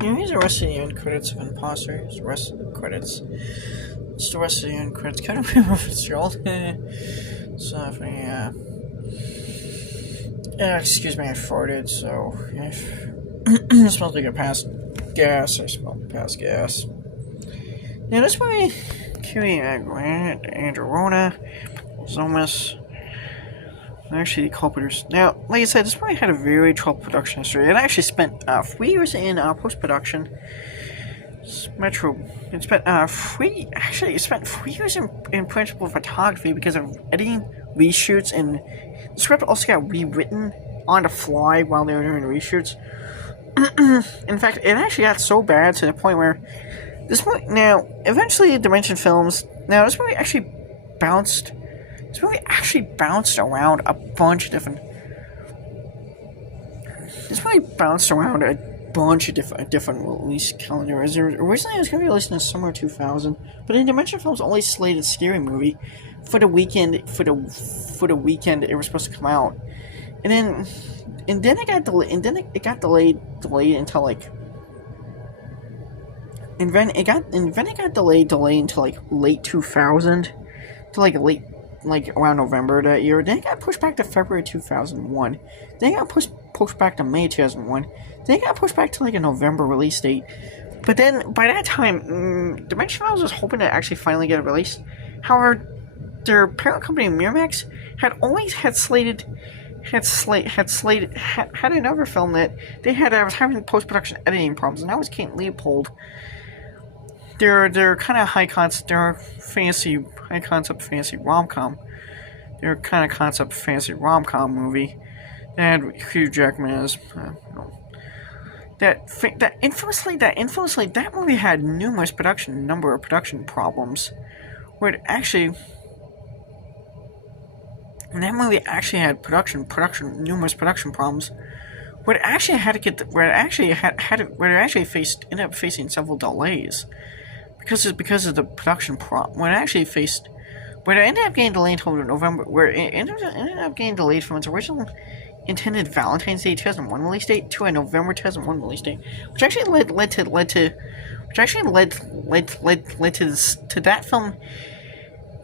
Here's the rest of the end credits of Imposter. Here's the rest of the credits. It's the rest of the end credits. Kind of remember if it's old. So, yeah. Excuse me, I farted, so it smells like a past gas. I smell past gas. Now, this movie, Andrew Rona, Zomas, actually the culpriters. Now, like I said, this movie had a very troubled production history. It actually spent 3 years in post-production. It spent 3 years in principal photography because of editing, reshoots, and the script also got rewritten on the fly while they were doing reshoots. In fact, it actually got so bad to the point where this movie, now, eventually Dimension Films, now this movie actually bounced around a bunch of different, different release calendars. Originally it was going to be released in the summer of 2000, but in Dimension Films only slated Scary Movie for the weekend, for the weekend it was supposed to come out. And then it got delayed, until like, and then it got delayed until like late 2000, to like around November that year. Then it got pushed back to February 2001. Then it got pushed back to May 2001. Then it got pushed back to like a November release date. But then by that time, Dimension Films was hoping to actually finally get it released. However, their parent company Miramax had another film that they was having post-production editing problems, and that was Kate Leopold. They're kind of high concept fantasy rom-com. They're kind of concept fantasy rom-com movie. They had Hugh Jackman as that infamously that movie had number of production problems, where it actually. And that movie actually had numerous production problems, where it actually ended up facing several delays, because of the production problem. Where it ended up getting delayed until November, where it ended up getting delayed from its original intended Valentine's Day 2001 release date to a November 2001 release date, which actually led to that film.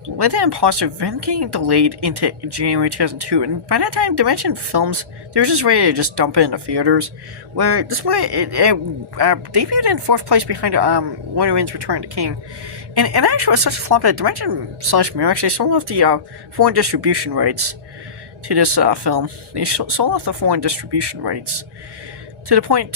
With the Imposter then getting delayed into January 2002, and by that time, Dimension Films, they were just ready to just dump it into theaters. Where this movie debuted in 4th place behind Wonder Woman's Return to King, and actually was such a flop that Dimension / Mirror actually sold off the foreign distribution rights to this film. They sold off the foreign distribution rights to the point